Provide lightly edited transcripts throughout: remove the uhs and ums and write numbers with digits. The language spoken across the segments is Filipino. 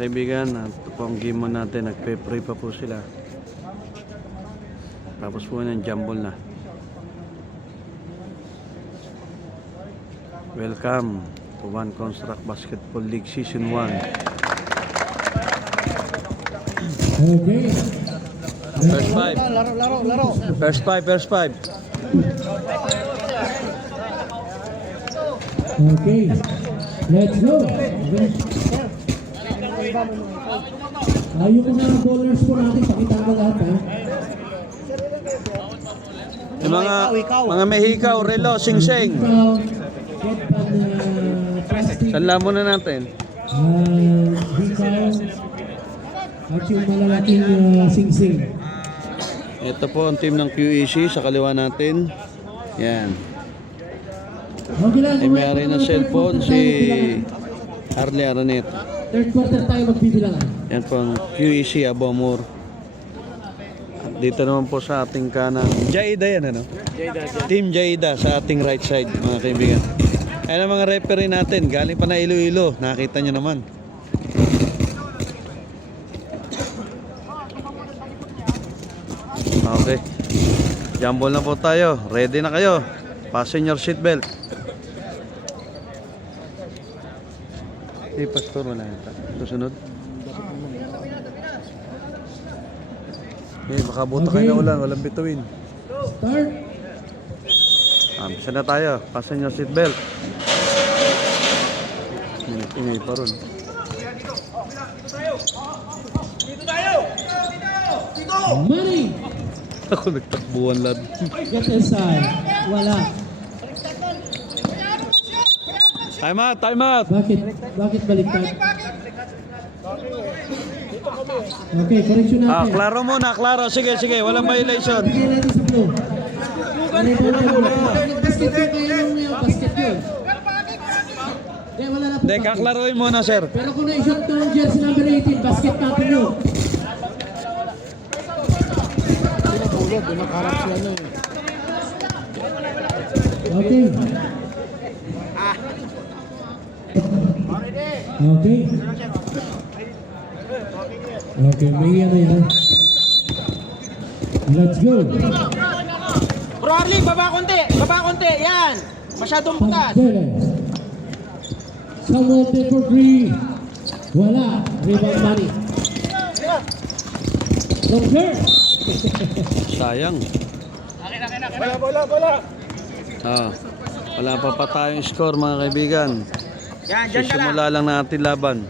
kaibigan, ito po ang game mo natin. Nagpe-pray pa po sila. Tapos po ng jumble na. Welcome to One Construct Basketball League Season 1. Okay. First five. Laro. First five. Okay. Let's go. Yung mga bowlers po natin, pakita mo lahat ha. Yung mga Mexico, Relo, Sing-Sing. Sanla muna natin. Hikaw. At yung malalaking Sing-Sing. Ito po ang team ng QEC sa kaliwa natin. Yan. Okay lang. May-ari ng cellphone si Harley Aronet. Third quarter tayo magbibilangan. Yan po ang QEC Abomor. At dito naman po sa ating kanang Jaida yan, ano? Team Jaida sa ating right side, mga kaibigan. Ayan ang mga referee natin. Galing pa na Iloilo. Nakita nyo naman. Okay. Jumble na po tayo. Ready na kayo. Fasten your seatbelt. Pastor, wala yata. Susunod. Baka buta kayo na ulan. Walang bituin. Start. Bisa na tayo. Fasten your seatbelt. Ingay pa ron. Money. Ako nagtakbuhan lang. Get inside. Wala. Time out. Bakit baliktad? Okay, correction natin. Klaro muna, klaro. Sige. Walang violation. Bigyan natin sa blue. Basket yun kayo yung basket yun. Wala na po. Kaklaruin muna, sir. Pero kung na-shot ng jersey number 18, basket natin yun. Okay. Okay, may ano yan. Let's go. Bro Arlie, baba konti. Yan. Masyadong butas. Samuel for 3. Wala. Rebound Money. Longer. Sayang. Bola. Wala pa tayong score, mga kaibigan. Yan, dyan ka lang. Sisimula lang natin laban.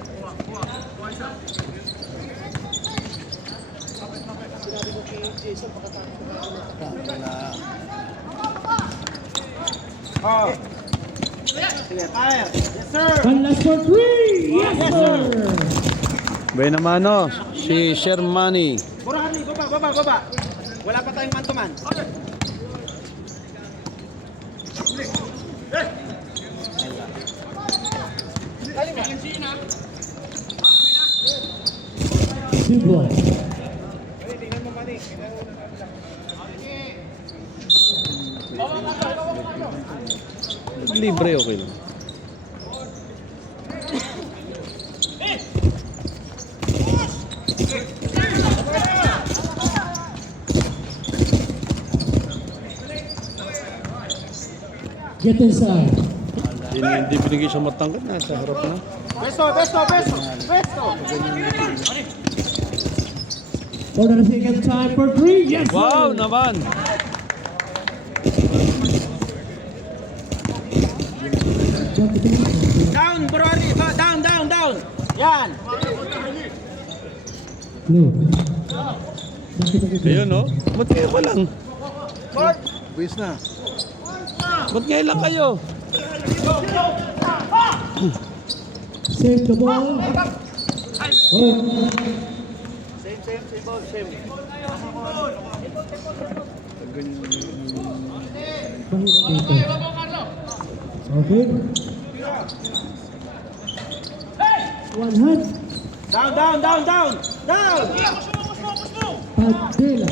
Sige, fire. Yes, sir. One last for 3. Yes, sir. Bay naman, si Shermani. Bro Arlie, baba. Wala pa tayong man-to-man. Simple. Libre, okay lang. Get inside. Hindi binigay sa matangkad, nasa harap na. Besto. For the second time for 3. Yes, sir. Wow, naman! Down, Bro Arlie. Down. Yan. No. Ayun, no? Ba't ngayon ka lang? Buwis na. Ba't ngayon lang kayo? Save the ball. Oh. Same. Okay. One hand. Down. Padilla.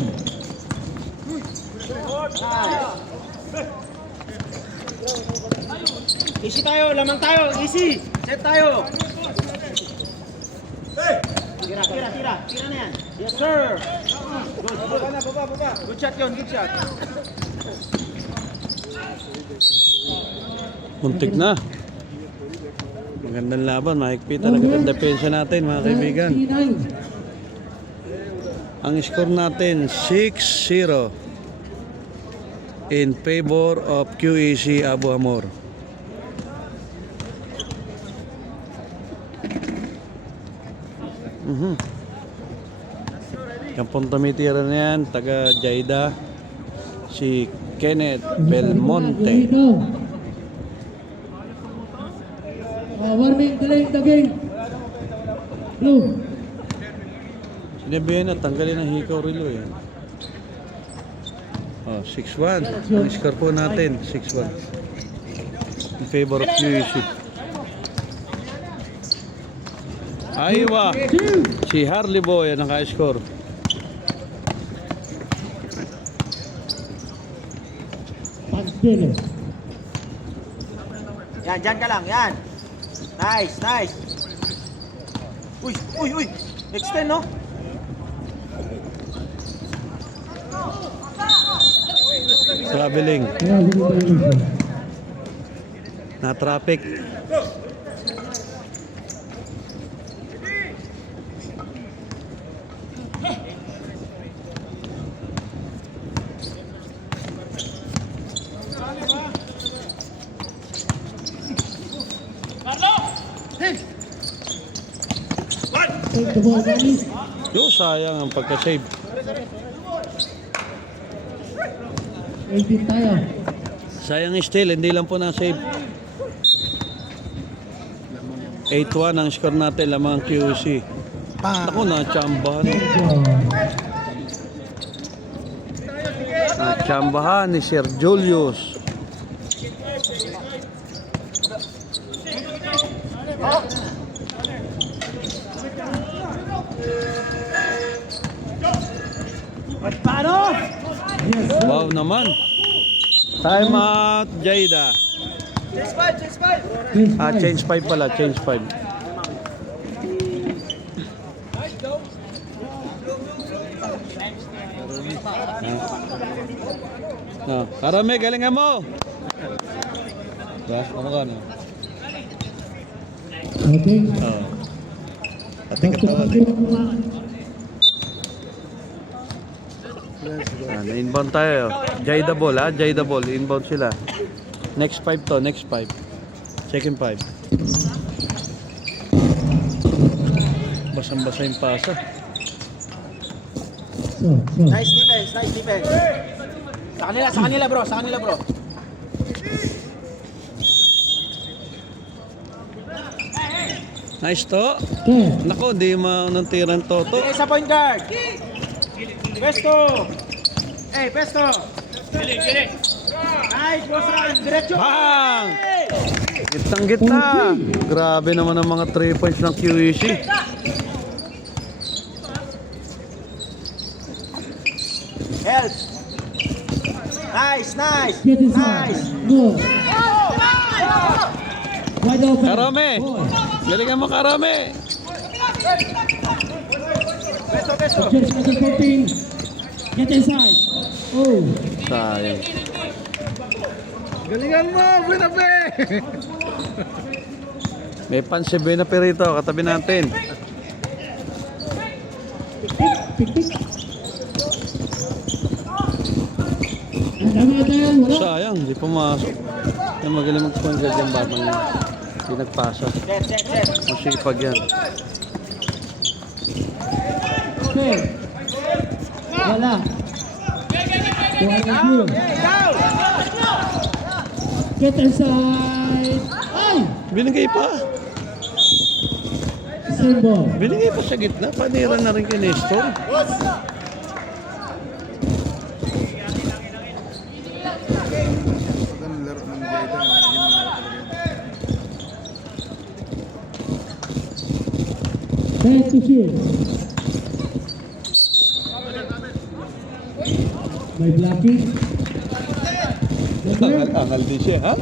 Easy tayo, lamang tayo, easy. Set tayo. Tira na yan. Yes, sir. Good, good. Baba na, baba. Good shot yun, good shot. Muntik na. Magandang laban, mahigpit talaga ang depensa natin mga kaibigan. Ang score natin 6-0 in favor of QEC Abu Amor. Kampong tumitira na yan, taga Jaida, si Kenneth Belmonte. Warming, delaying the game. Blue. Sinabihan na, tanggalin ang hikaw rilo eh. Oh, 6-1. Ang score po natin, 6-1. In favor of QEC. Aywa! Si Harley Boy ang naka-score. Pagdele. Yan, dyan ka lang, yan. Nice, nice. Uy, uy, uy. Extend, no? Traveling. Na traffic. Take the ball, Danny. Yo, sayang ang pagka-save. 18 tayo. Sayang still, hindi lang po na-save. 8-1 ang score natin, lamang ang QC. Ako na, chambahan. Chambahan ni Sir Julius. Paano? Yes, Wow naman. Time out, Jaida. Change 5. Change 5 pala, change 5. Karame, galingan mo. Diba? Ano ka, no? Okay. Oo. Pati katawan eh. Na-inbound tayo. Jaida ball ha, Jaida ball. Inbound sila. Next 5 to, next 5. Second 5. Basang-basa yung pasa. So. Nice defense, nice defense. Sa kanila bro, sa kanila bro. Nice to. Okay. Nako, di maunang toto. Okay, sa point guard. Pesto. Pesto. Nice, Bosan. Diretso. Bang! Gitang-gitna. Grabe naman ang mga 3 points ng QEC. Help. Nice, nice. Get inside. Nice. Go. Wide open. Karame. Boy. Galingan mo, Karame. Pesto, pesto. Just number 14. Get inside. Oh. Sayang. Galingan mo, Buenape. May pansebe na perito, katabi natin. Pick. Ang dami natin. Wala. Sayang, di pumasok. Yung magaling mag-point guard yung batang yan. Hindi nagpasa. Set. Masipag yan. Okay. Wala. Down. Get inside. Ay! Binigay pa. Same ball. Binigay pa sa gitna. Panira na rin kay Nestor. Back to shoot. May blocking. Angal din siya, ha?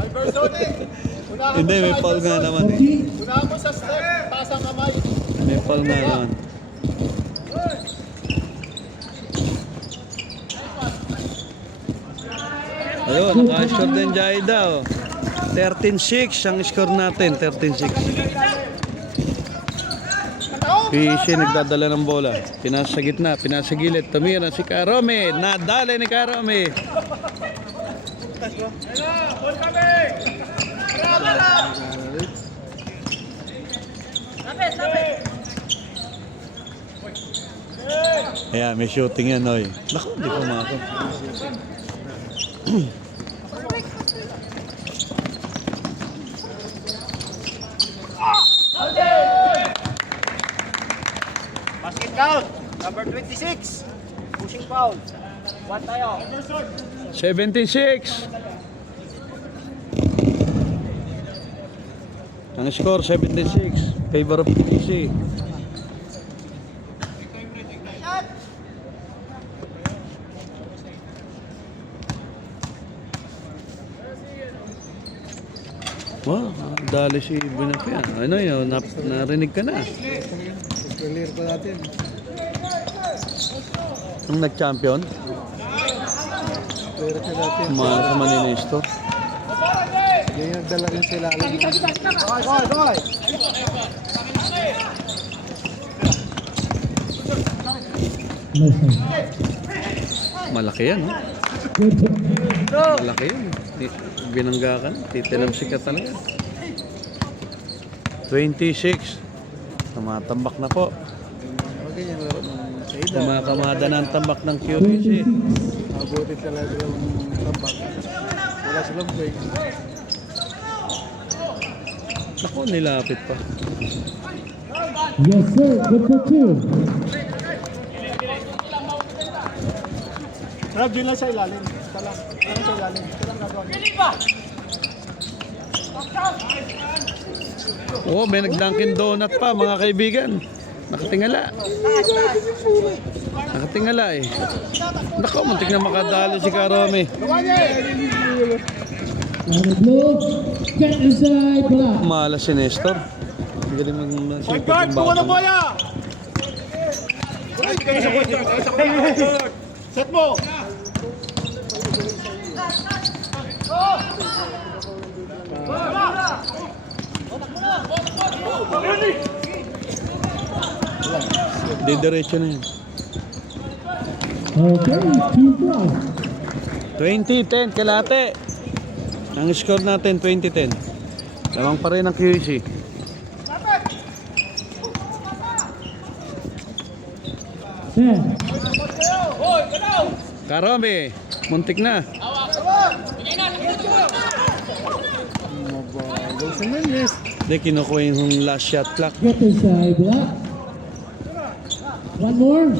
Hindi, may foul nga naman eh. 40. Una mo sa step, taas ang kamay. May foul nga naman. Ayun, naka-score din Jaida. Oh. 13-6 ang score natin. 13-6. PC nagdadala ng bola. Pinasa sa gitna, pinasa gilid. Tumira si Karome. Nadali ni Karome. Ayan, may shooting yan, oy. Naku, di pa makakot. Basket count. Number 26. Pushing foul. One tayo. 17-6. Ang score, 76. Favor of PC. Wow, dali si Binapia. Ano yun, narinig ka na. Clear pa natin. Ang nag-champion, Clear pa natin. mahal sa Manila Store. Yan yung nagdala rin sila. Malaki yan, no? Malaki yan. Binangga ka na. Titinamsi ka talaga. 26. Tumatambak na po. Okay, yung laro ng Saida. Kumakamada na ang tambak ng QTC. Mabuti talaga yung tabak. Wala silang break. Naku, nilapit pa. Yes, sir. Good for two. Sarap din lang sa ilalim. Talang sa ilalim. Talang gagawin. Oo, may nag-Dunkin Donut pa, mga kaibigan. Nakatingala. Nakatingala eh. Naku, muntik na makadalo si Karome. On the blue. Get inside block. Malas si Nestor. Galing mag-sipit yung bata. Set mo! Didiretso na yun. Okay, 2-4. 20-10, kalate. Ang score natin, 20-10. Lamang pa rin ang QC. Ten. Karome, muntik na. Mabagal sa Menes. Hindi, kinukuha yung last shot clock. Get inside block. One more.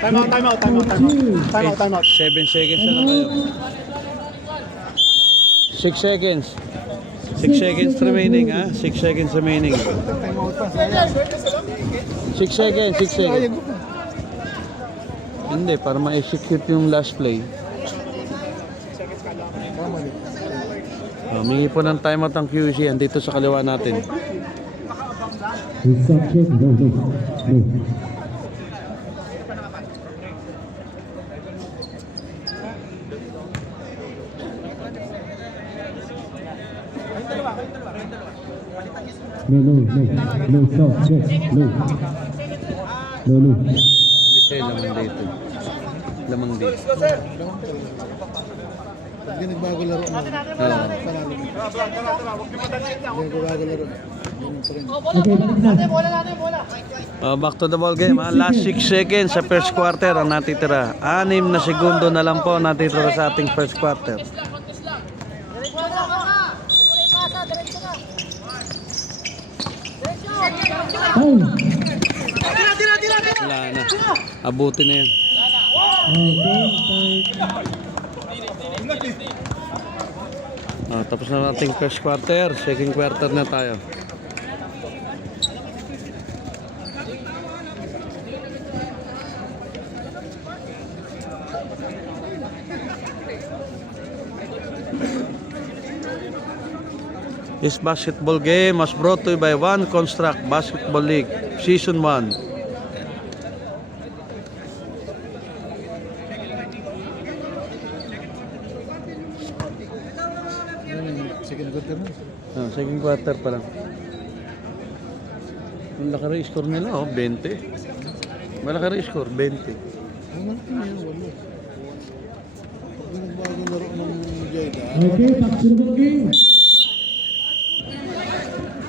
Time out. Time out. 7 seconds na lang kayo. 6 seconds. 6 seconds remaining, ha? 6 seconds remaining. Time out pa. Sayang. 6 seconds, 6 seconds. Sayang. Hindi, para ma-execute yung last play. Kamali. Humingi po ng timeout ang QC. Andito sa kaliwa natin. Reception. No, no, no. No. Bisay, lamang dito. Lamang dito. Hindi nagbago laro mo. Oo. Panalo mo. Hindi nagbago laro. Ganun pa rin. Okay, balik na. Back to the ball game. Last 6 seconds sa first quarter ang natitira. 6 na segundo na lang po natitira sa ating first quarter. Time. Wala na. Abuti na yan. Okay, Tapos na nating first quarter. Second quarter na tayo. This basketball game was brought to you by One Construct Basketball League Season 1. second quarter pa lang. Ang laki rin score nila, 20. Malaki rin score, 20. Ano na yun, wala. Pag nagbago laro ng Jayda, Okay, back to the game.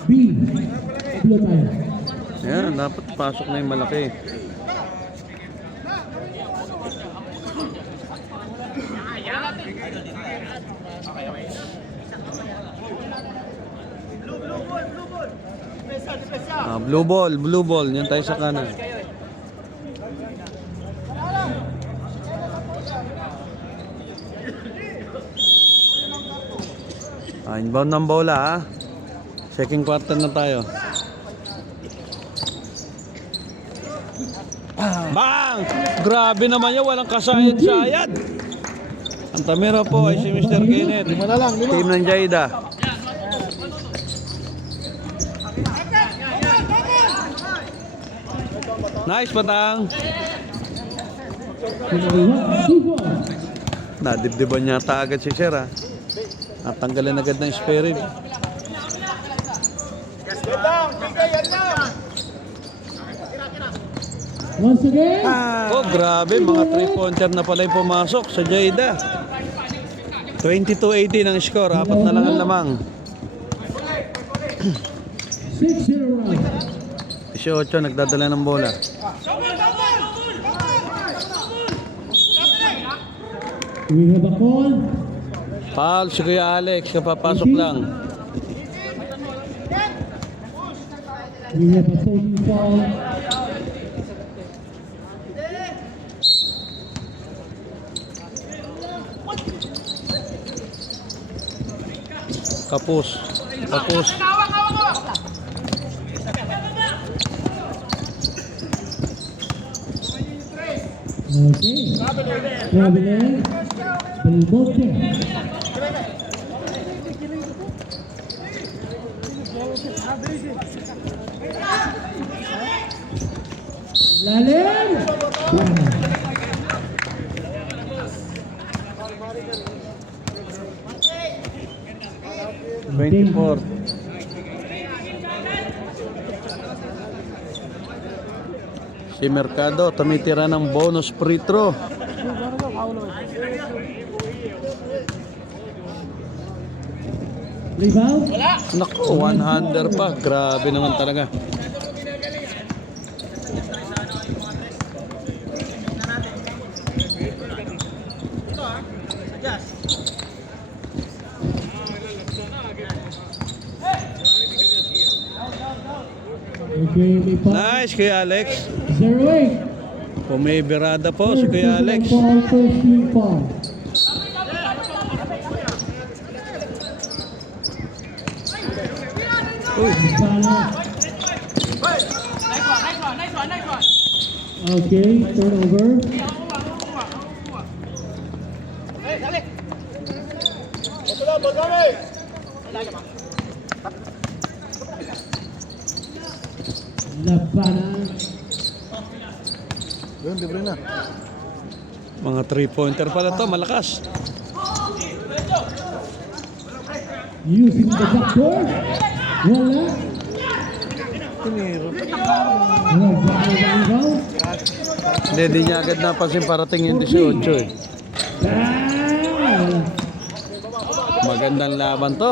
B. Blue tayo. Ayan, dapat pasok na yung malaki. Blue ball. Yan tayo sa kanan. Inbound ng bola ha. Second quarter na tayo. Bang! Grabe naman yan, walang kasayad-sayad. Ang tamira po ay si Mr. Kenneth. lima na lang, lima. Team ng Jayda. Nice, Batang. Nadibdiban yata agad si Sir ha. At tanggalin agad ng spirit. Once again. Oh, grabe. Mga 3-pointer na pala yung pumasok sa Jayda. 22-18 ang score. Apat na lang ang lamang. 6-0 round. 18 nagdadala ng bola. We have a call. Foul si Kuya Alex. Kapapasok lang. We have a holding foul. Kapus. Okay. Traveling. Belmonte. Lalim. 24. Si Mercado tumitira ng bonus free throw. Rebound. Naku, 100 pa. Grabe naman talaga. Okay, may foul. Nice, Kuya Alex. 0-8. Pumibirada po si Kuya Alex. Foul, first team foul. Uy, Okay, turnover. Labanan. Yun, libre na. mga 3-pointer pala to, malakas. Using the backboard. Wala. Tiniro. Wala. Rebound. Hindi, di niya agad napansin parating yung 18 eh. Ah, Magandang laban to.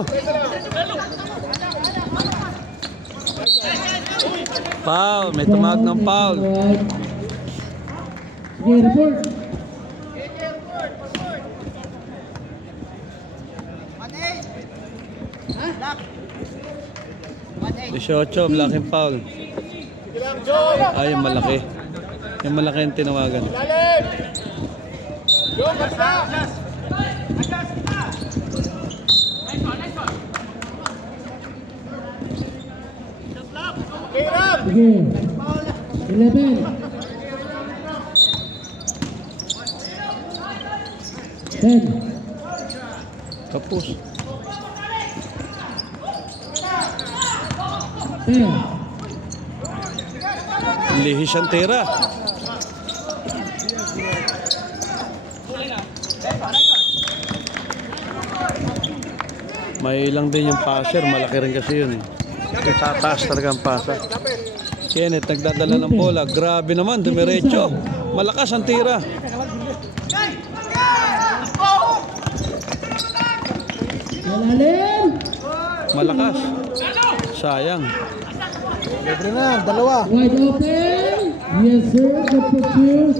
Foul, may tumawag ng foul. Sige, report. Disyotso, malaking foul. Ay, yung malaki. Yung malaki yung tinawagan. Sige. 11. 10. Kapus. 10. Lihis ang tira. May lang din yung passer, malaki rin kasi yun eh. Kasi tataas talaga ang pasa. Kenneth nagdadala ng bola. Grabe naman, dumiretso. Malakas ang tira. Malalim. Malakas. Sayang. Libre na, dalawa. Wide open. Yes, sir. Good for two.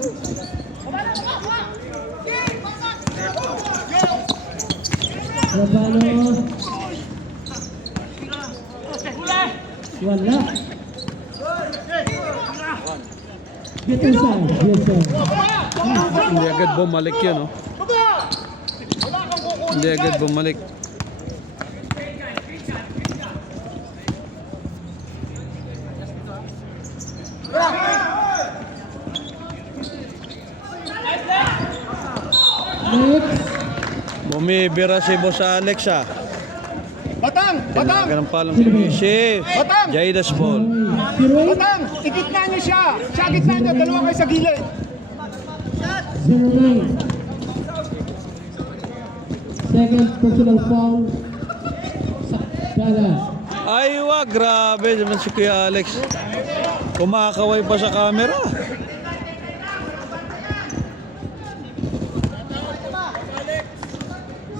Labano. Wala. Get inside. Yes, sir. Hindi agad bumalik yun, oh. Hindi agad bumalik. Next. Bumibira si Boss Alex, ah. Batang! Batang! Tinawagan ng palong si Jaida's ball. Zero. Batang! Ikitna niyo siya! Siya gitna niyo, dalawa kayo sa gilid! 0-9. Second personal foul. Sakdala. Ay, wag. Grabe naman si Kuya Alex. Kumakaway pa sa camera.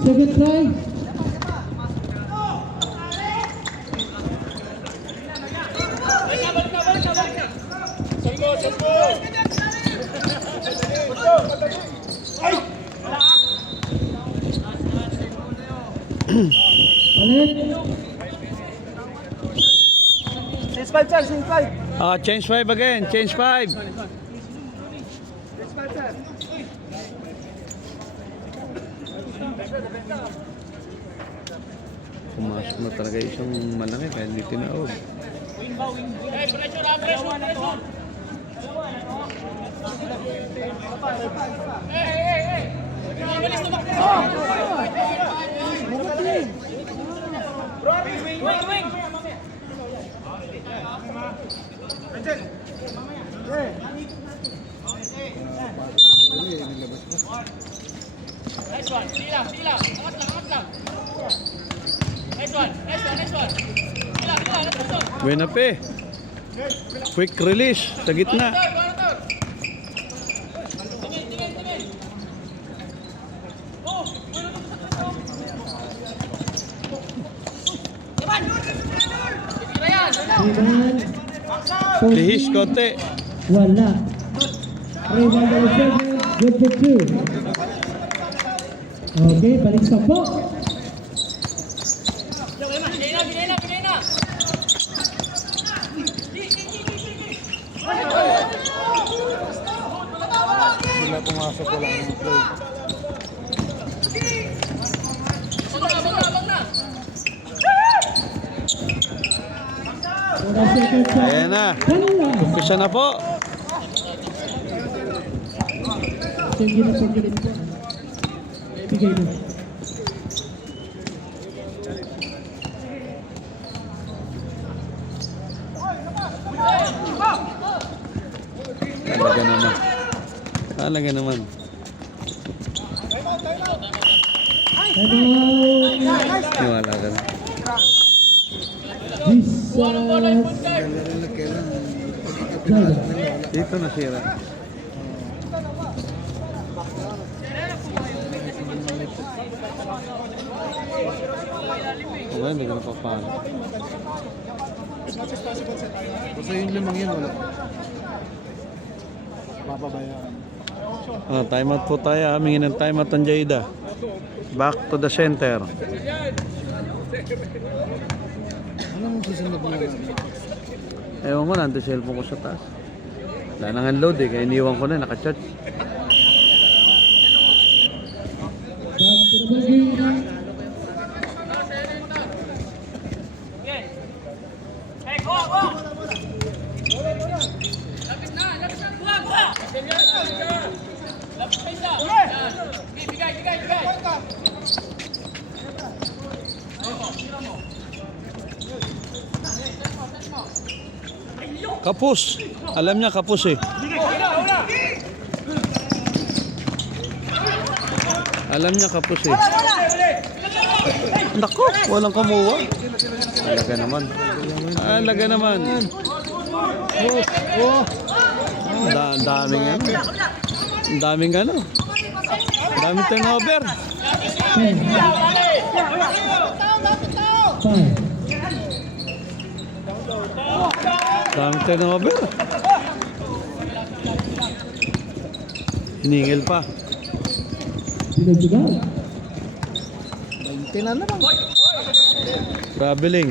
Second try. Balik. 6-5 sir, 6-5! Change 5 again. Change 5. Pumasok na talaga isang malaki kaya hindi tinaog. Buena pe. Quick release sa gitna. Rebound. Lihis konti. Wala. Rebound number 7. Good for two. Okay, balik sa po. Sila pumasok wala ng play. For the second try. Ayan na. Wala. Umpisa na po. Sige na po, gilit po. Bigay mo. Talaga naman. Talaga naman. Timeout. Niwala ka na. This Jaya. Dito nasira. Wala, hindi ko napapalo. Basta yung limang yun, wala. Papabayaan. Timeout po tayo. Amingin ng timeout ang Jaida. Back to the center. Anong susunod na? Ewan ko, nandun cellphone ko sa taas. Wala nang unload eh, kaya iniwan ko na, naka-charge. Back to the game. Kapus. Alam niya kapus eh. Alam niya kapus eh. Naku, walang kumuha. Alaga naman. Alaga naman. Ang daming ano. Ang daming ano. Ang daming turnover. 10. 5. Daming turnover. Hiningil pa. Pinagbigaw. 20 na naman. Traveling.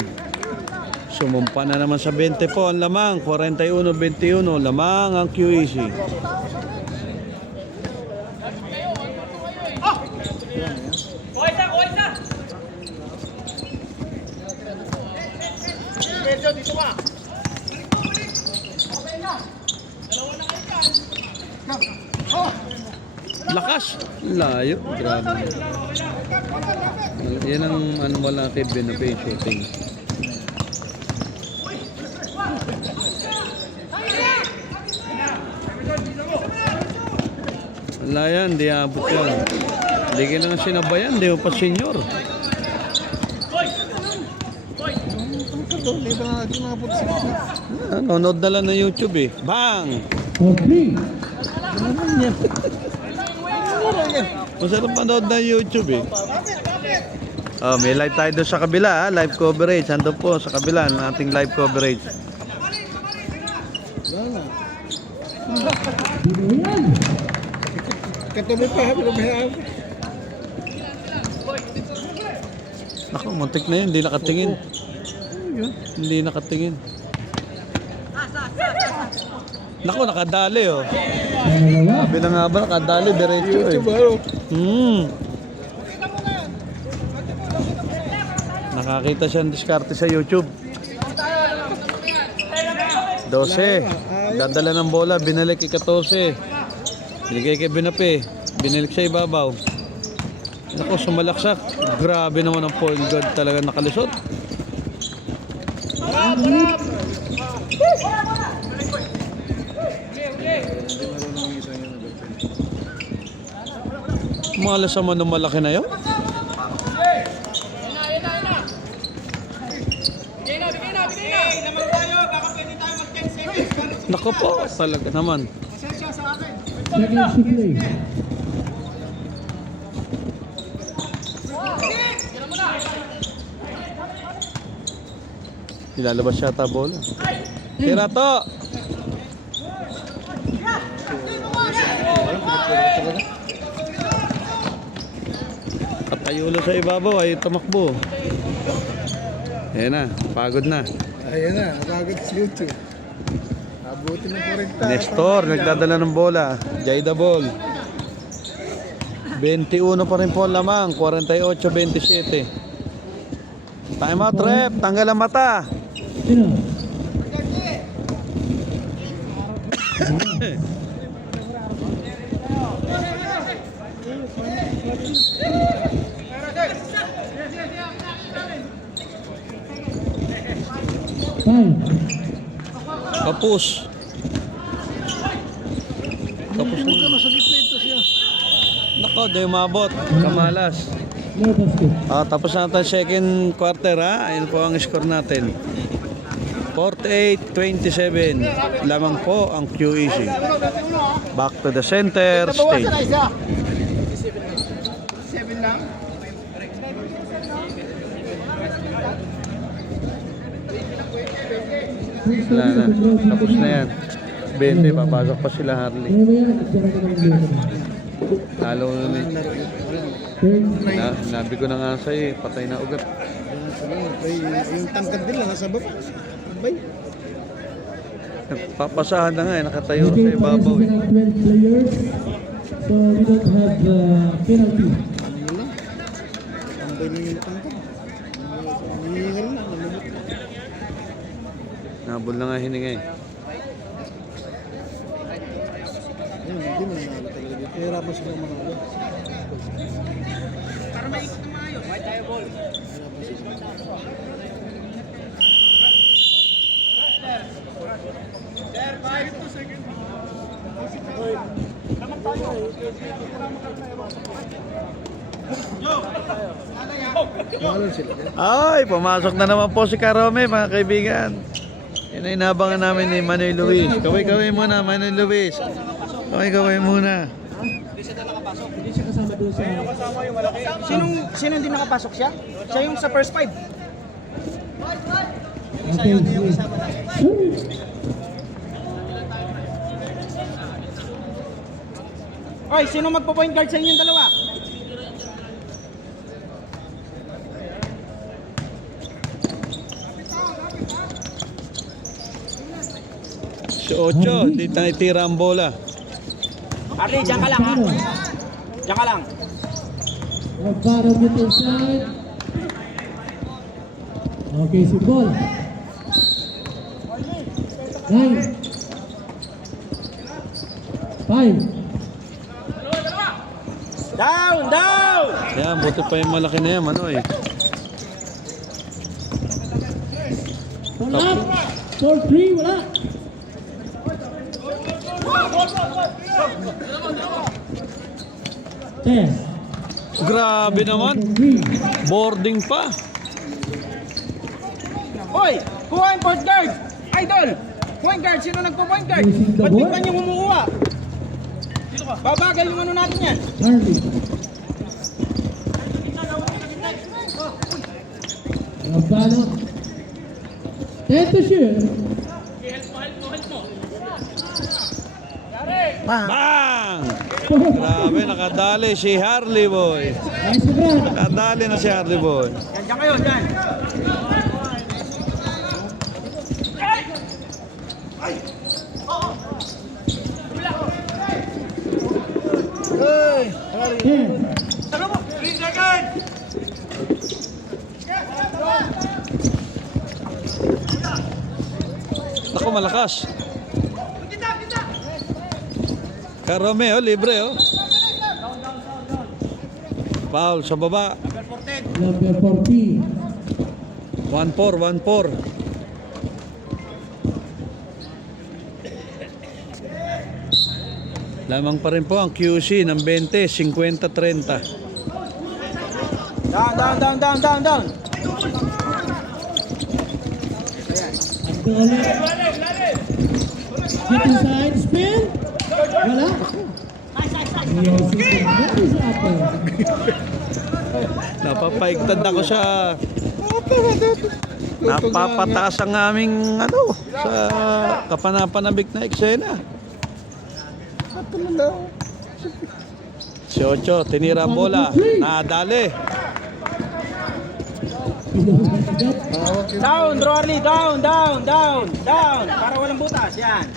Sumumpa na naman sa 20 po ang lamang. 41-21 lamang ang QEC. Lakas. Layo. Grabe. Yan ang ano malaki benefit shooting. Wala yan, di abot yan. Hindi ka na sinabayan, di mo pa senior. Dito na natin nakapot sa Nanonood na lang ng YouTube eh. Bang! For 3. Masarap manood ng YouTube eh. Oh, may live tayo doon sa kabila, ha? Live coverage. Ando po sa kabila ng ating live coverage. Binoyan. katabi pa, pinabayaan. Naku, muntik na yun. Hindi nakatingin. Hindi nakatingin. Naku, nakadali oh. Pangalawa. Sabi na nga ba, nakadali, diretso eh. YouTube, ano? Nakakita siya ng diskarte sa YouTube. 12. Dadala ng bola, binalik kay 14. Binigay kay Binape. Binalik sa ibabaw. Naku, sumalaksak. Grabe naman ang point guard talaga nakalisot. Malas naman ng malaki na yun. Naku po, talaga naman. Second to play. Ilalabas yata bola. Kirato! Katayulo sa ibabaw ay tumakbo. Ayan na, pagod na. Ayan na, nakagad sa YouTube. Abuti ng 40. Nestor, nagdadala ng bola. Jaida ball. 21 pa rin po ang lamang. 48-27. Time out, rep. Tanggal ang mata. Sino? Kapus. Kapus na. Masakit na ito siya. Nako, di umabot. Kamalas. No basket. Tapos na natin second quarter ha. Ayun po ang score natin. 48-27. Lamang po ang QEC. Back to the center stage. Wala na. Tapos na yan. 20. Papasok pa sila Harley. Ano ba yan? Ito na naman yung Lalo na third. nabi ko na nga sa'yo eh. Patay na ugat. Yung tangkad nila, nasa baba. Bay. Papasahan na nga eh. Nakatayo sa Okay, ibabaw eh. 12 players. So we don't have penalty. Ano lang? Tambay lang yung tangkad. Hinihingal na, namumot. Nabol na nga hininga eh. Ayun, hindi mo nanalo talaga dito. Hirapan sila manalo. Mahal sila dyan. Ay, pumasok na naman po si Karome, mga kaibigan. Yan ay inabangan namin ni Manoy Luis. Kaway-kaway muna, Manoy Luis. Kaway-kaway muna. Hindi siya kasama doon sa... Sino hindi nakapasok siya? Siya yung sa first five. Okay, Oy, sino magpo-point guard sa inyong dalawa? Si Ocho, di tayo tira ang bola. Arlie, diyan ka lang ha. Diyan ka lang. Bottom with inside. Okay, si ball. 9. 5. Down, down! Yan, buti pa yung malaki na yan, Manoy. Pull up. 4-3, wala. Test. Grabe naman. 3. Boarding pa. Hoy, kuha yung point guard! Idol! Point guard, sino nagpo-point guard? Using the Ba't board? bigla niyo humukuha? Babagal yung ano natin yan. Harley. Gabano. 10 to shoot. Bang! Grabe, nakadali si Harley Boy. Nice to grab. Nakadali na si Harley Boy. Yan, diyan kayo, diyan. Ten. Ako, malakas. Karome, oh, libre, oh. Foul sa baba. Number 14. 1-4, 1-4. Lamang pa rin po ang QC ng 20, 50-30. Down, down, down, down, down, down. Abdullah. Get inside, spin. Wala. Yes, that is up there. Napapaigtad ako sa... Napapataas ang aming ano sa kapanapanabik na eksena. Si Ocho, tinira ang bola. Nadali. Down, Rory, down, down, down, down. Para walang butas, yan.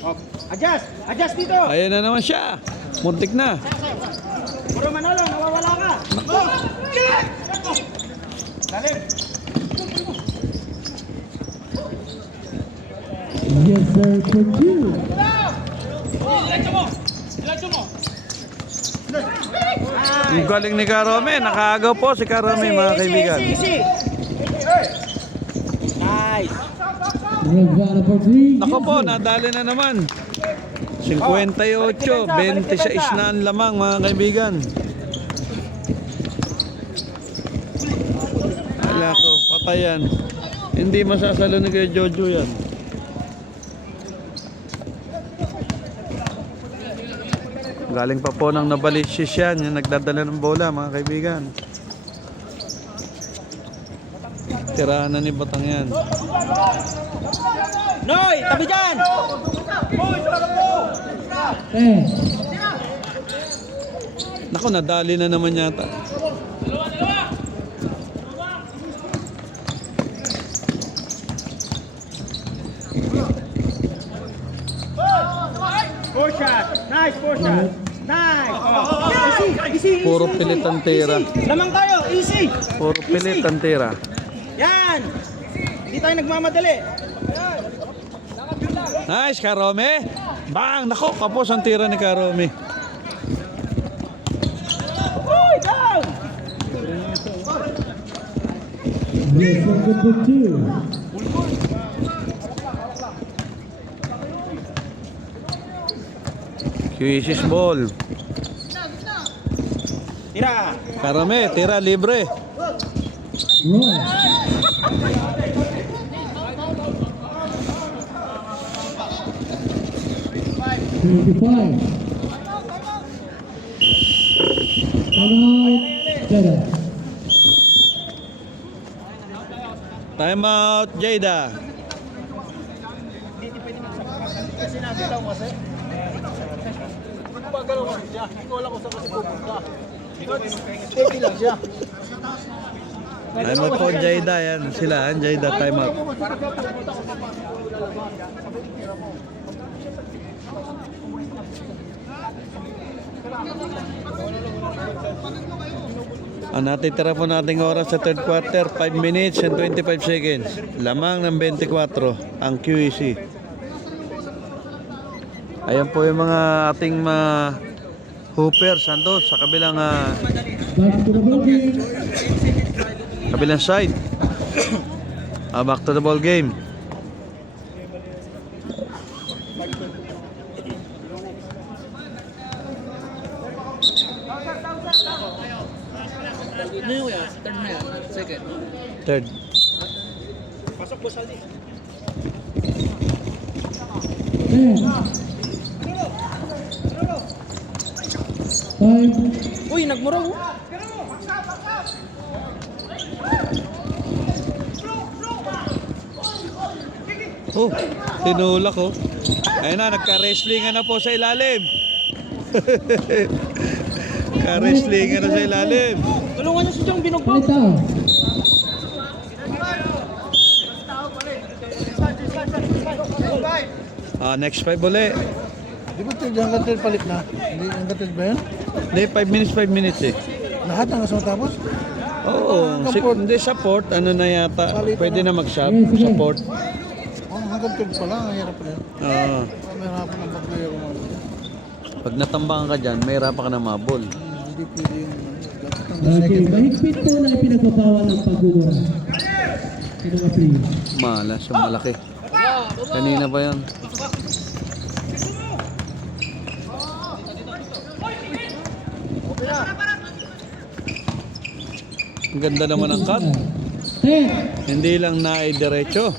Oh, adjust, adjust dito. Ayan na naman siya. Muntik na. Puro Manolo, nawawala ka. Dalim. Yes, sir, for 2. Ang galing ni Karome. Nakaagaw po si Karome, mga kaibigan. Easy. Nice. Ravana for 3. Ako po, nadali na naman. 58, 26 na ang lamang, mga kaibigan. Wala ko, patayan. Hindi masasalo ni Kuya Jojo yan. Galing pa po ng Nabalisis yan, yung nagdadala ng bola, mga kaibigan. Tirahan na ni Batang yan. Noy, tabi dyan. Naku, nadali na naman yata. Four shot. Nice, four shot. Nice. Easy. Puro pilit ang tira. Lamang tayo, easy. Puro pilit ang tira. Yan. Hindi tayo nagmamadali. Nice, Karome. Bang! Nako, kapos ang tira ni Karome. Uy, down. Yes, sir, for 2. QC's ball. Tira. Karame, tira, libre. Roy. 25. Timeout. Time out, Jada. Time out po, Jada. Yan sila, Jada, time out. Ang natitira po nating oras sa third quarter, 5 minutes and 25 seconds. Lamang ng 24 ang QEC. Ayan po yung mga ating mga hoopers ando sa kabilang Back to the ball game. kabilang side. Back to the ball game. Third. 10. 5. Uy, nagmura oh. Oh, tinulak oh. Ayun na, nagka-wrestlingan na po sa ilalim. Ka-wrestlingan na sa ilalim. Tulungan niyo si Jong binugbog. Right down. Next 5 uli. Di ba ito hanggang 12 palit na? Hindi hanggang 12 ba yan? Hindi, 5 minutes eh. Lahat hanggang sa matapos? Oo, hindi support, ano na yata, pwede na mag-shot, Sige, sige. support. Oh, hanggang 12 pa lang, ang hirap pa rin. May harapan ng pag-player ko. Pag natambangan ka dyan, may hirapan ka na mabol. Hindi pwede yung dapat hanggang Okay, second. mahigpit po na ipinagbabawal ang pagmumura. Sino nga please? Malas, yung malaki. Kanina pa yan. Ang ganda naman ang cut. 10. Hindi lang naidiretso.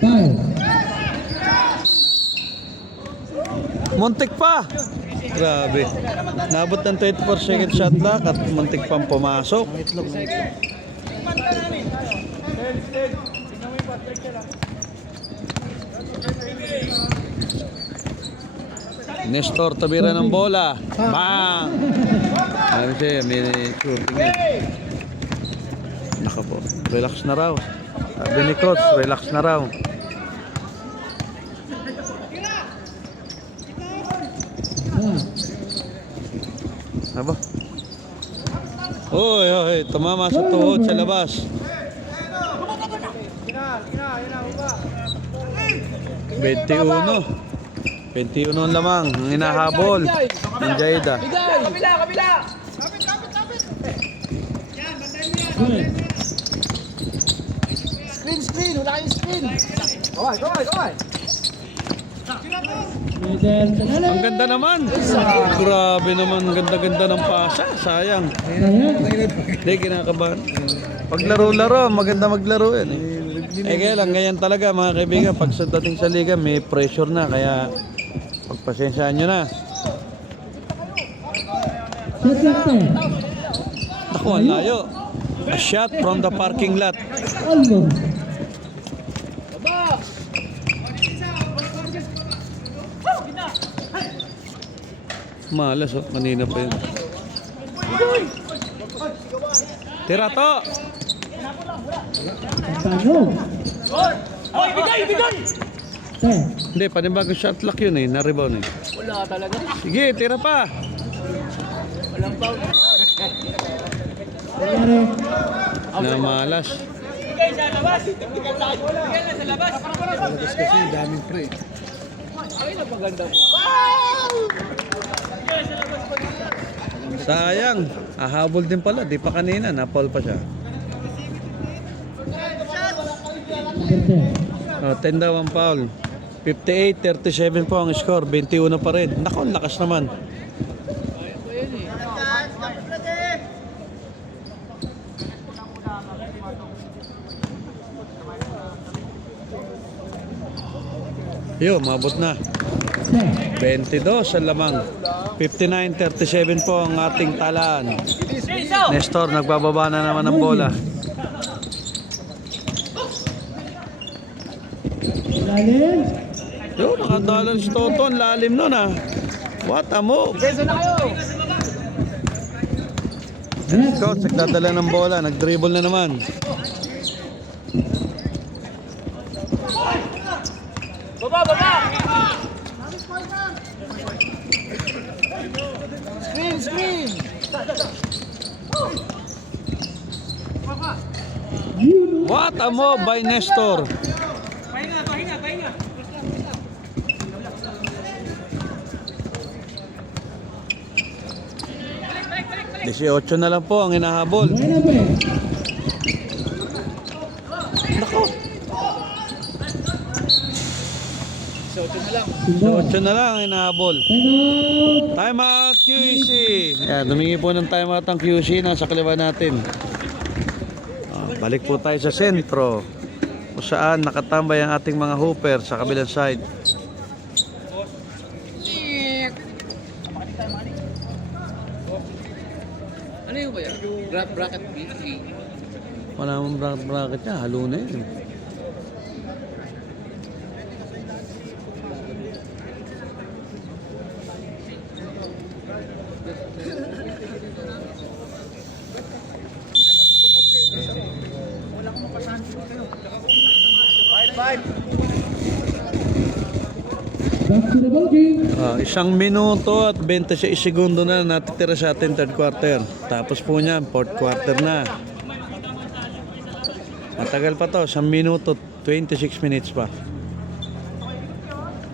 5. Muntik pa! Grabe. Nabot ng 24 second shot clock at muntik pang pumasok. Ang itlog, ang itlog. Nestor tabira ng bola. Bang! Sabi siya, may shooting yan. Naka po. Relax na raw. Sabi ni coach, relax na raw. Aba? Oy, oy, tumama sa tuhod sa labas. 21. 21 ang lamang ang hinahabol ng Jada. Good. Screen, wala kayong screen. Kaway. Ang ganda naman. Grabe naman, ganda-ganda ng pasa. Sayang. Hindi, kinakabahan. Paglaro-laro, maganda maglaro yan eh. Kaya lang, ganyan talaga mga kaibigan. Pag sa dating sa liga, may pressure na. Kaya pagpasensyaan nyo na. Shot clock 10. Ako, ang layo. A shot from the parking lot. Almost. Malas oh, kanina pa yun. Tira to! Tanong. Oy, bigay! 10. Hindi, panibagong shot clock yun eh. Na-rebound eh. Wala talaga. Sige, tira pa! Walang foul. Nangyari. Na malas. Bigay sa labas. Bigay sa labas. Talagas kasi, daming pre. Ay, napaganda mo. Sayang. Ahabol din pala. Di pa kanina. Napol pa siya. Number 10. 10 daw ang foul. 58-37 po ang score. 21 pa rin. Naku, ang lakas naman. Yo, mabot na. Set. 22 sa lamang. 59-37 po ang ating talaan. Nestor, nagbababa na naman ng bola. Lalim. Yo, nakadala si Toto. Ang lalim nun ah. What a move. Next. Coach, nagdadala ng bola. Nag-dribble na naman. You know. What a move by Nestor. Pahinga. 18 na lang po ang hinahabol. Buena pe. Nako, Sundo. 18 na lang ang hinahabol. Timeout. Time out QC. Yan, humingi po ng time out ang QC. Nasa kaliwa natin. Balik po tayo sa sentro. Kung saan nakatambay ang ating mga hooper sa kabilang side. Ano yung ba yan? Bracket B? Wala mong bracket niya. Halo na yun. Back to the ball game. 1 minuto at 26 segundo na natitira sa ating third quarter. Tapos po niya, fourth quarter na. Matagal pa to, 1 minuto, 26 minutes pa.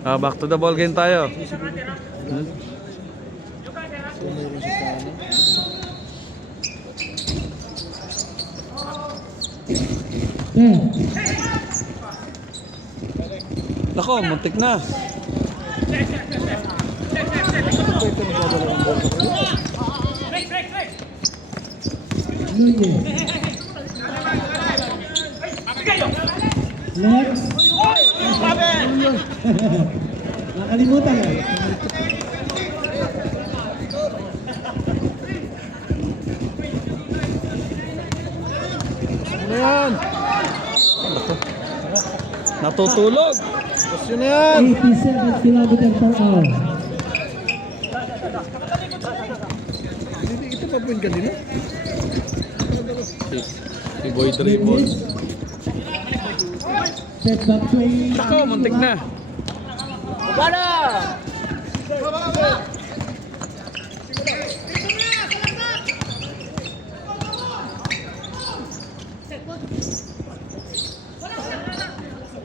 Back to the ball game tayo. Nako, muntik na. Nunez. Next. Nakalimutan eh. Ano yan? Natutulog. Yun na yan. 87 km/h. Ito pa po yung kanina. Si Boy dribble. Set back play. Nako, muntik na.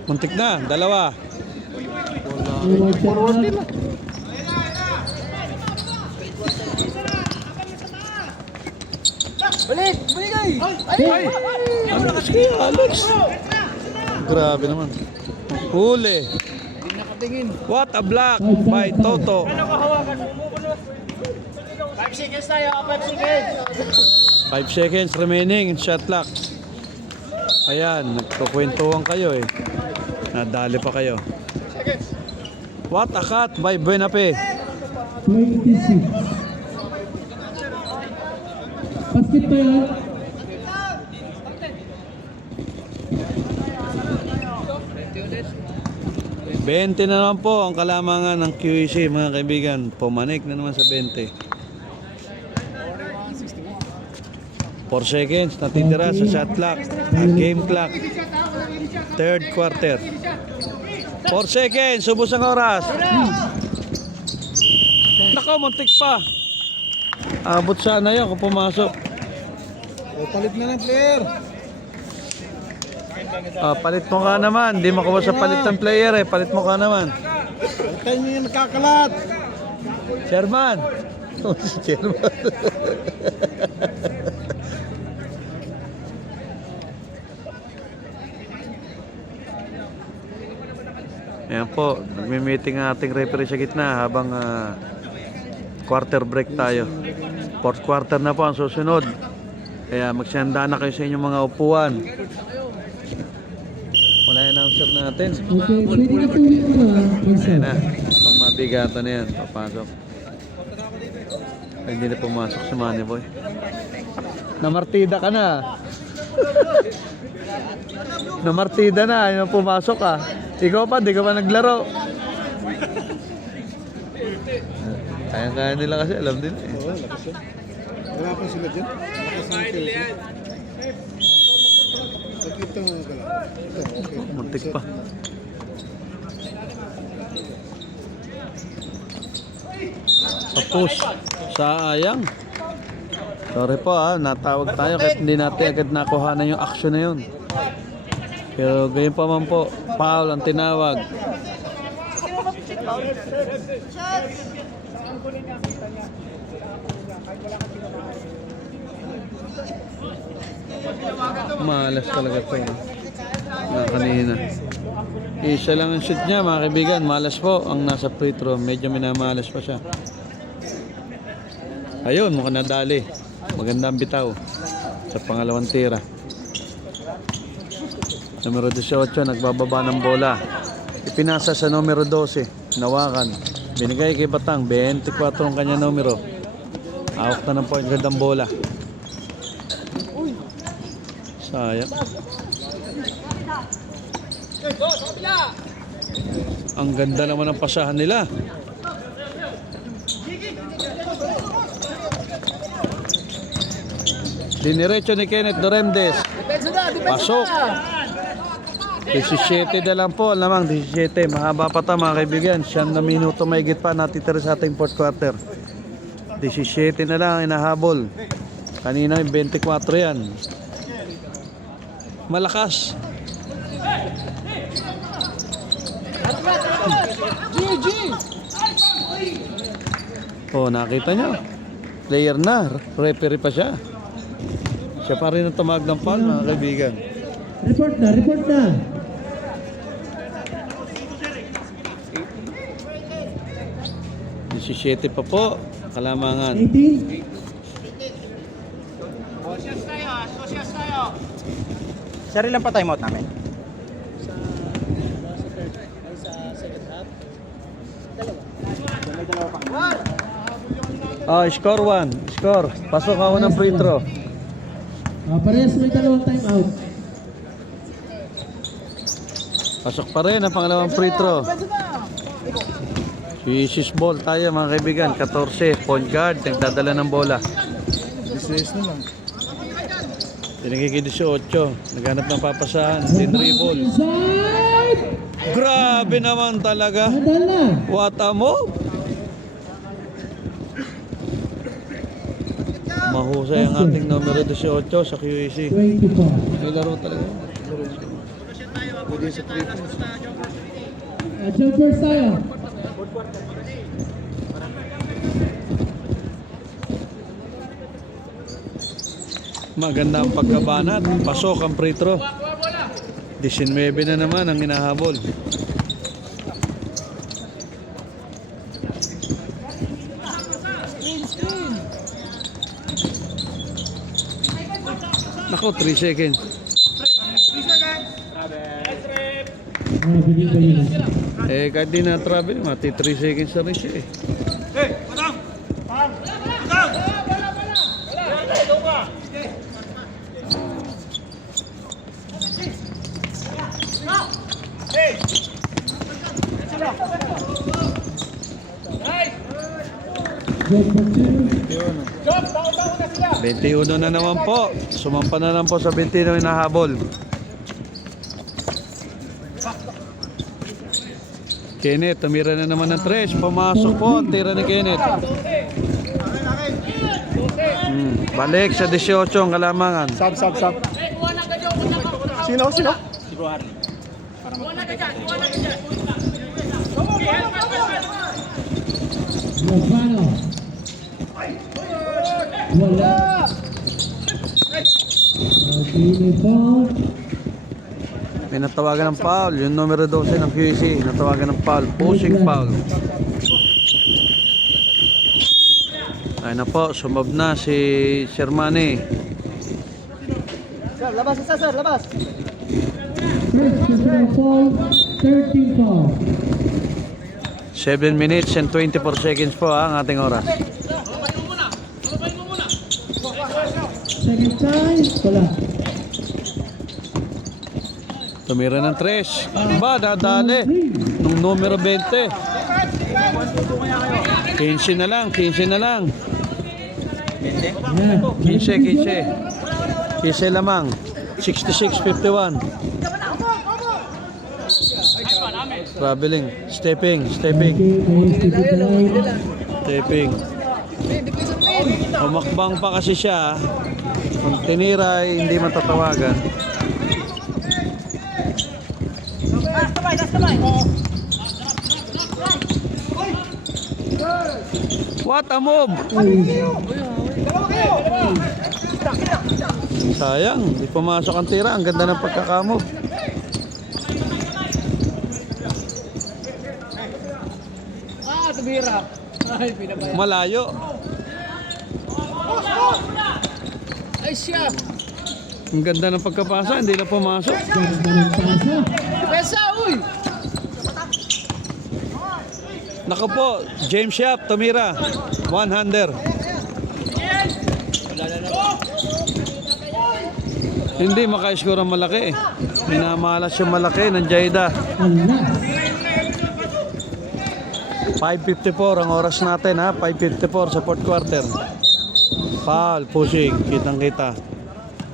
Muntik na, dalawa. Forward set back. Ay! Alex kaya, Alex. Grabe naman. Huli. What a block by Toto. 5 seconds tayo, 5 seconds. 5 seconds remaining in shot clock. Ayan, nagkukwentuhan kayo eh. Nadali pa kayo. What a cut by Buenape. 26. Basket pa yan. $20 na naman po ang kalamangan ng QEC mga kaibigan. Pumanik na naman sa 20. 4 seconds natitira sa shot clock at game clock. Third quarter. 4 seconds, subos ang oras. Nako, muntik pa. Abot sana yun kung pumasok. O, palit na ng player. Palit mo ka naman. Di makuha sa palit ng player eh. Palit mo ka naman. Palitan nyo yung nakakalat. Chairman. Si Chairman. Ayan po, nagmi-meeting ang ating referee sa gitna habang quarter break tayo. Fourth quarter na po ang susunod. Kaya magsihanda na kayo sa inyong mga upuan. Wala announcer natin. Okay, pwede na po yung Ayan na, isa. pang mabigatan na yan, papasok. Ay, hindi na pumasok si Manny Boy. Namartida ka na. Namartida na, ayaw na pumasok ka. Ikaw pa, di ka pa naglaro. Kaya nila kasi, alam din eh. Oo, lakas yun. Wala pa sila dyan. Lakas ng Chelsea. Nakita nga ka lang. Ito, okay. Muntik pa. Tapos, sayang. Sorry po natawag tayo kahit hindi natin agad nakuhanan yung action na yun. Pero gayon pa man po, foul ang tinawag. Malas talaga to. Kanina. Isa lang ang shoot niya mga kaibigan. Malas po ang nasa free throw. Medyo minamalas pa siya. Ayun, mukhang nadali. Magandang bitaw sa pangalawang tira. Numero 18, nagbababa ng bola. Ipinasa sa numero 12, Nawakan. Binigay kay Batang, 24 ang kanya numero. Hawak na ng point guard ang bola. Sayang. Ang ganda naman ng pasahan nila. Diniretso ni Kenneth Doremdes. Pasok. 17 na lang po, lamang 17. Mahaba pa ito mga kaibigan. 9 na minuto may higit pa natitira sa ating fourth quarter. 17 na lang ang inahabol. Kanina yung 24 yan. Malakas. Oh, nakita niyo. Player na, referee pa siya. Siya pa rin ang tumawag ng foul mga kaibigan. Report na, report na. Siyete pa po, kalamangan. 18. Sarili lang pa timeout namin. Oh, score 1. Score. Pasok ako ng free throw. Parehas may dalawang time out. Pasok pa rin ang pangalawang free throw. Swiss ball tayo mga kaibigan. 14. Point guard. Nagdadala ng bola. 16 na lang. Tinigay kay 18. Naghanap ng papasahan. Din dribble. Inside! Grabe naman talaga. Nadal na. What a move. Mahusay ang ating numero 18 sa QEC. 24. May laro talaga. Pwede sa 3 points. Jumpers tayo. Maganda ang pagkabanat. Pasok ang free throw. 19 na naman ang hinahabol. Nako, 3 seconds. Binig ba yun? Kahit di na-travel, mati 3 seconds na rin siya eh. Jump for 2. 21 na naman po. Sumampa na lang po sa 21 na habol. Kenneth, tumira na naman ng 3. Pumasok po ang tira ni Kenneth. Balik sa 18 ang kalamangan. Sub. Sino? Lozano. Wala. Okay, may foul. May natawagan ng foul. Yung numero 12 ng QEC, natawagan ng foul. Pushing foul. Ayun na po, sumab na si Shermani. Sir, labas. First personal foul, 13 foul. 7 minutes and 24 seconds po ang ating oras. Second time, wala. Tumira ng 3. Ba, dadali. Nung numero 20. 15 na lang, 15 na lang. Yan. 15 lamang. 66-51. Traveling, stepping. Okay, Stepping. Umakbang pa kasi siya. Kung tinira ay hindi matatawagan. What a move! Sayang, di pumasok ang tira. Ang ganda ng pagkakamove. Tumira. Ay, pinabaya. Malayo. Ay, siya. Ang ganda ng pagkapasa, hindi na pumasok. Ganda ng pasa. Pesa, uy! Naku po, James Yap, tumira. One-hander. Hindi maka-score ang malaki. Minamalas yung malaki ng Jaida. Alas. 5:54 ang oras natin ha. 5:54 sa fourth quarter. Foul, pushing. Kitang-kita.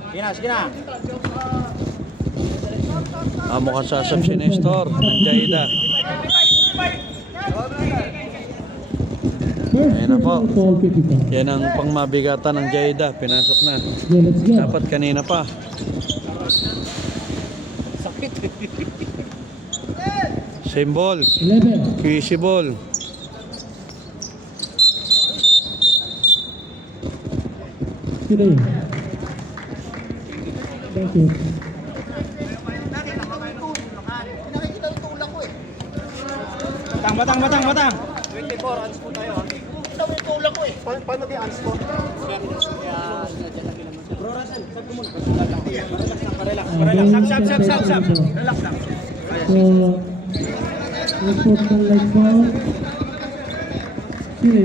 Kina. Mukhang sasab si Nestor ng Jaida. First Ayan na po. personal foul, 55. Yan ang pangmabigatan ng Jaida. Pinasok na. Yeah, let's go. Dapat kanina pa. Same ball. 11. QC ball. Today. Thank you. Batang. Sap. So, report ng light foul. Sino?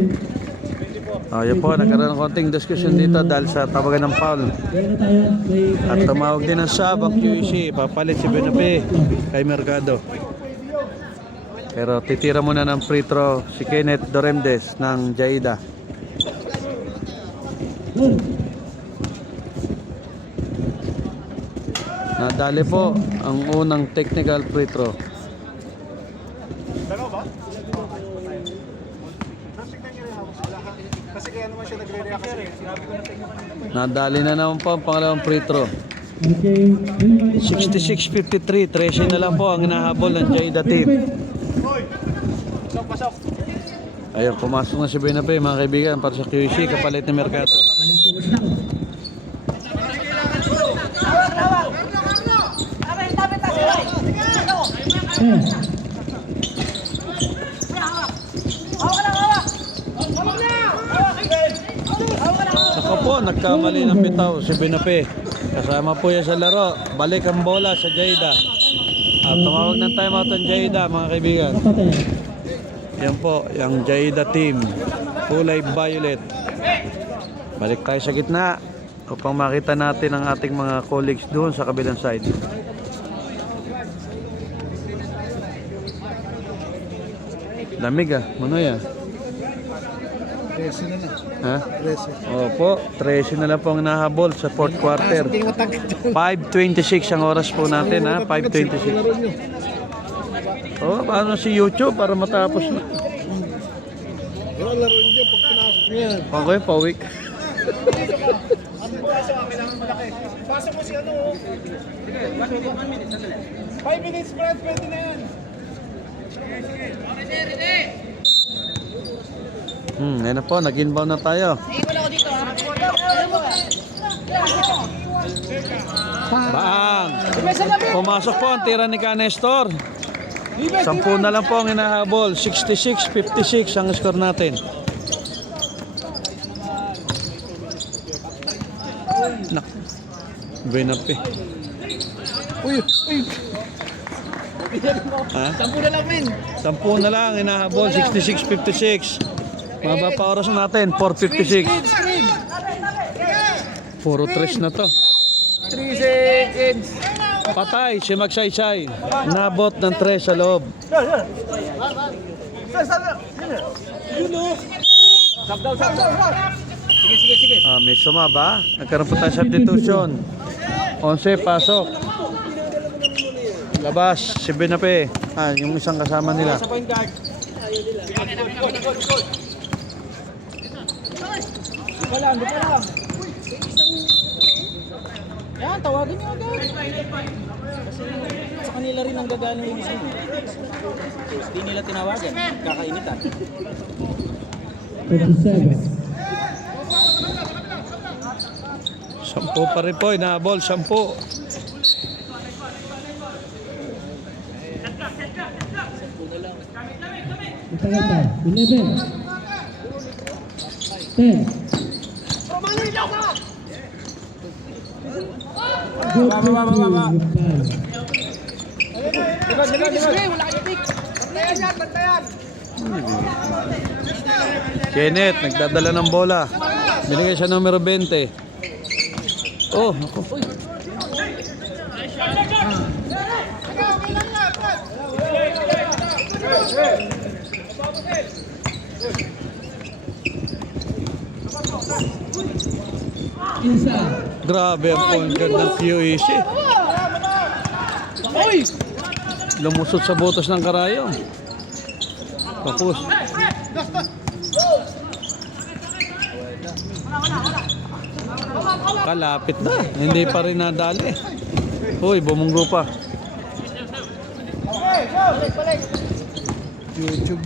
Yan po, nagkaroon ng konting discussion dito dahil sa tawagan ng foul. Yan na tayo. May At tumawag din ng sub ang QC. Papalit si Benape kay Mercado. Pero titira muna ng free throw si Kenneth Doremdes ng Jaida. Nadali po ang unang technical free throw. Nadali na naman po ang pangalawang free throw. Okay. 66-53, 13 na lang po ang hinahabol ng Jaida team. Ayun, pumasok na si Benape mga kaibigan para sa QC kapalit ni Mercado. Ako po, nagkamali ng bitaw si Benape. Kasama po yan sa laro. Balik ang bola sa Jaida. Tumawag ng timeout ang Jaida mga kaibigan. Yan po, yung Jaida team. Kulay violet. Balik tayo sa gitna upang makita natin ang ating mga colleagues doon sa kabilang side. Lamig Manoy 13 na lang. Ha? 13. Opo, 13 na lang po ang nahabol sa fourth quarter. 5:26 ang oras po natin ha, 5:26. Oh, paano si YouTube para matapos na? Pero ang laro niyo pag pinasok niya. Okay, pa-week. Pasok mo si ano, 5 minutes, Brad, pwede na yan. Yan na po, nag-inbound na tayo. Bang! Pumasok po ang tira ni Canestor. 10 na lang po ang hinahabol. 66-56 ang score natin. Nak. Benape. Uy! Ha? 10 na lang, men. 10 na lang, inahabol, 66-56. Mababa pa oras natin, 4:56. Screen. Puro tres na to. 3 seconds. Patay, si Magsaysay. Nabot ng tres sa loob. May sumaba. Nagkaroon po tayo substitution. 11, pasok. Labas, si Benape. Yung isang kasama nila. Sa point guard. Yan, tawagin niyo agad. Kasi sa kanila rin ang gagana yung isa. Hindi nila tinawagan. Kakainitan. 37. 10 pa rin po, inahabol, 10. Itagal pa. 11. 10. Good for Baba. two. Kenneth, nagdadala ng bola. Binigay siya numero 20. Oh, ako. Inside. Grabe ang point guard ng QEC. Lumusot sa butas ng karayom. Tapos. Kalapit na. Hindi pa rin nadali. Uy, bumunggo pa. YouTube.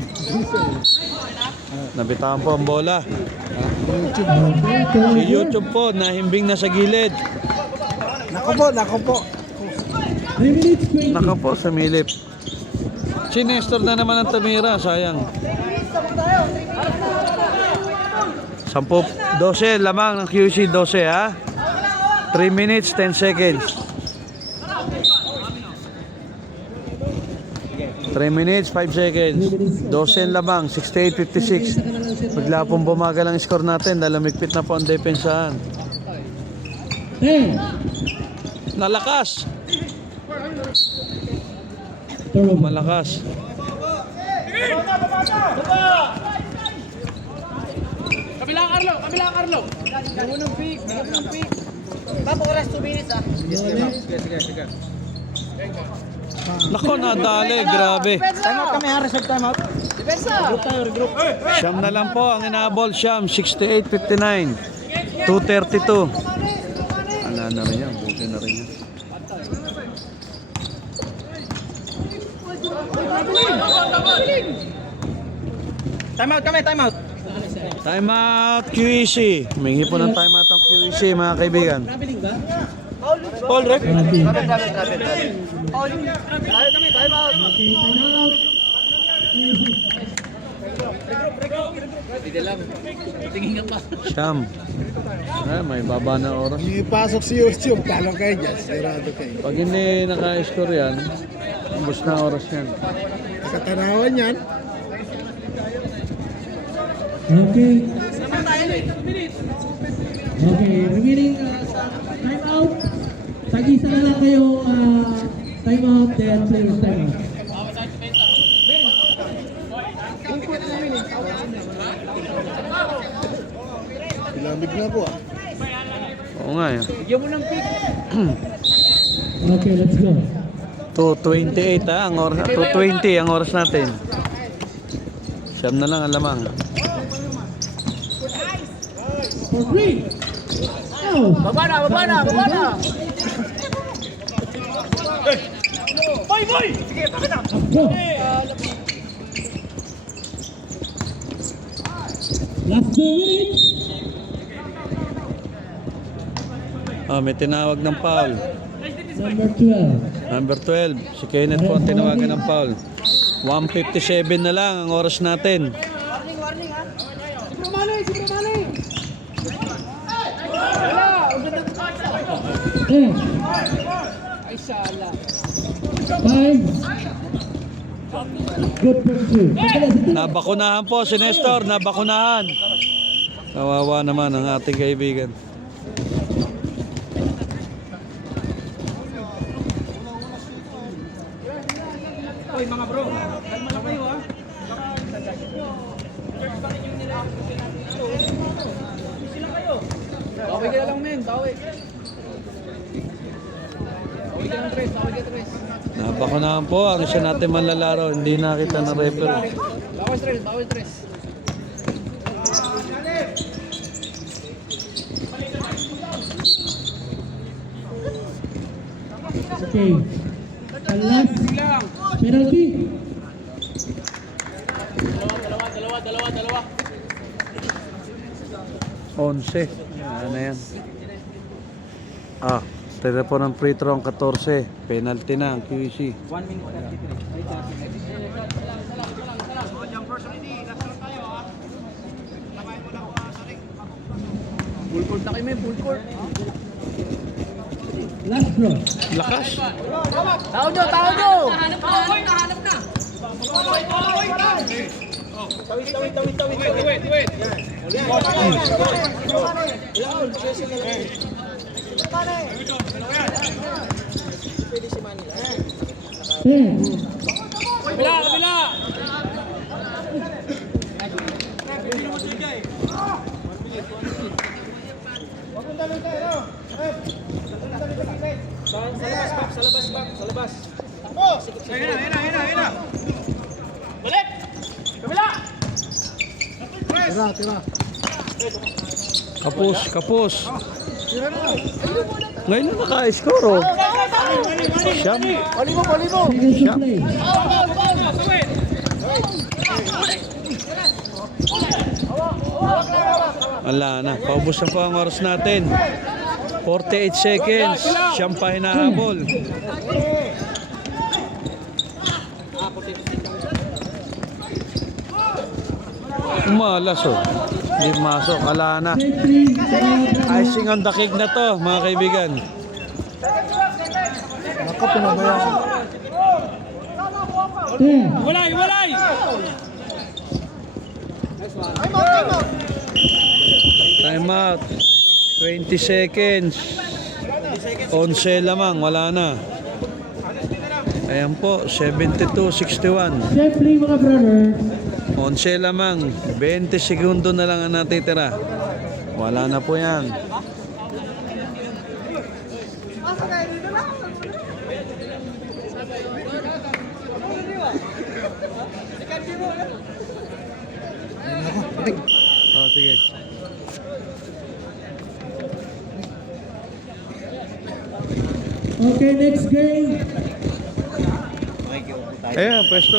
Nabitawan po ang bola. Okay, Si YouTube po, nahimbing na sa gilid. Nako po. 3 minutes, 20. Naka po sa milip. Si Nestor na naman ang tumira, sayang. 12 lamang ng QC, 12 ha. 3 minutes, 10 seconds. 3 minutes, 5 seconds. 12 lamang, 68-56. Bigla pong bumagal ang score natin dahil lumikpit na po ang depensahan. 10. Nalakas! Turnover. Malakas. Kabilang Carlo. Unang pick. Nako, nadali, grabe. Time out kami ha, reserve time out. Siyam na lang po ang inabol, Siyam, 68-59. 2:32. Ala na rin yan, buti na rin yan. Time out kami, time out. Time out QEC. Humingi po ng time out ang QEC, mga kaibigan. Paul, rep. Okay. Hindi lang. Tingin ka pa. Siyam. May baba na oras. Ipasok si YouTube. Talo kayo dyan. Sirado kayo. Pag hindi naka-score yan, ubos na oras yan. Katanawan yan. Okay. Okay, remaining time out. Tag-isa na lang kayo time out, then players time out. Lamig na po ah. Oo nga yan. Bigyan mo ng pick. Okay, let's go. 2:28 ha, ang oras, 2:20 ang oras natin. Siyam na lang ang lamang. For three. Oh. Baba na. Go. Last 2 minutes. May tinawag ng foul. Number 12. Number 12, si Kenneth po ang tinawagan ng foul. 1:57 na lang ang oras natin. Eh, Ay, sala. 5, Good pursue. Nabakunahan po si Nestor, nabakunahan. Kawawa naman ang ating kaibigan. Hoy mga bro, kalma lang kayo ha. Tawag ka na lang men, tawag. Tawag ka ng tres, tawag ka tres. Nabakunahan po ang isa natin manlalaro, hindi nakita na referee. Tawag tres, tawag tres. Okay. The last penalty. Dalawa. 11. Ano yan? Tira po ng free throw ang 14. Penalty na ang QEC. 1 minute 33. Full court na kayo men, full court. Last draw. Lakas. Tao nyo! Ten. Kabila! Balik! Kabila! Kapos. Ngayon na naka-score oh. Siyam. Seconds to play. Wala na. Paubos na po ang oras natin. 48 seconds. Siyam pa hinahabol. Umalas oh. Hindi masok. Wala na. Set 3. Icing on the cake na to mga kaibigan. Ako, pinabayaan. 10. Walay! Time out. 20 seconds. 11 lamang. Wala na. Ayan po. 72-61. Set 3 mga brother. 11 lamang. 20 segundo na lang ang natitira. Wala na po yan. Oh, sige. Okay, next game. Ayan, pwesto.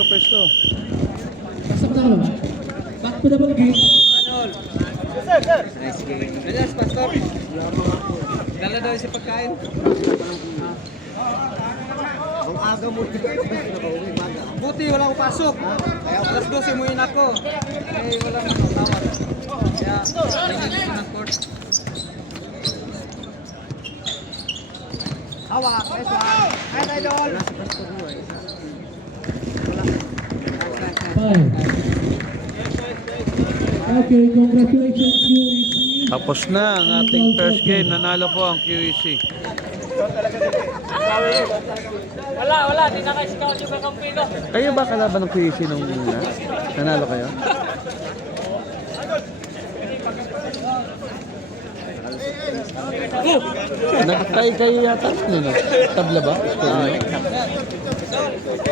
Pasok na ka ba? Back to the ball game. Dala daw si pagkain. Buti wala akong pasok. Kaya alas 12 mo yun ako. Eh wala akong tawag. Kaya nagiging ng court. Hawak, press one. Ay, idol. 5. Okay, congratulations QEC. Tapos na ang ating first game. Nanalo po ang QEC. Wala, di naka-scout yung kakampi ko. Kayo ba kalaban ng QEC nung nanalo kayo? Nagtay kayo yata no? Tabla ba?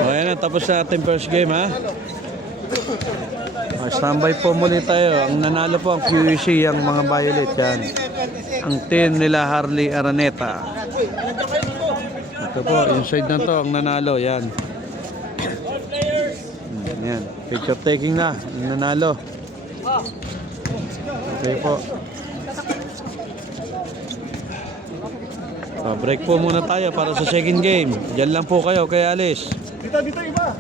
Ayan na, tapos na ating first game ha. Standby po muli tayo. Ang nanalo po ang QEC, ang mga Violet yan. Ang team nila Harley Araneta. Ito po, yung side na to, ang nanalo, yan. Yan, picture taking na, ang nanalo. Okay po. Break po muna tayo para sa second game. Diyan lang po kayo kay Alice. Dito iba.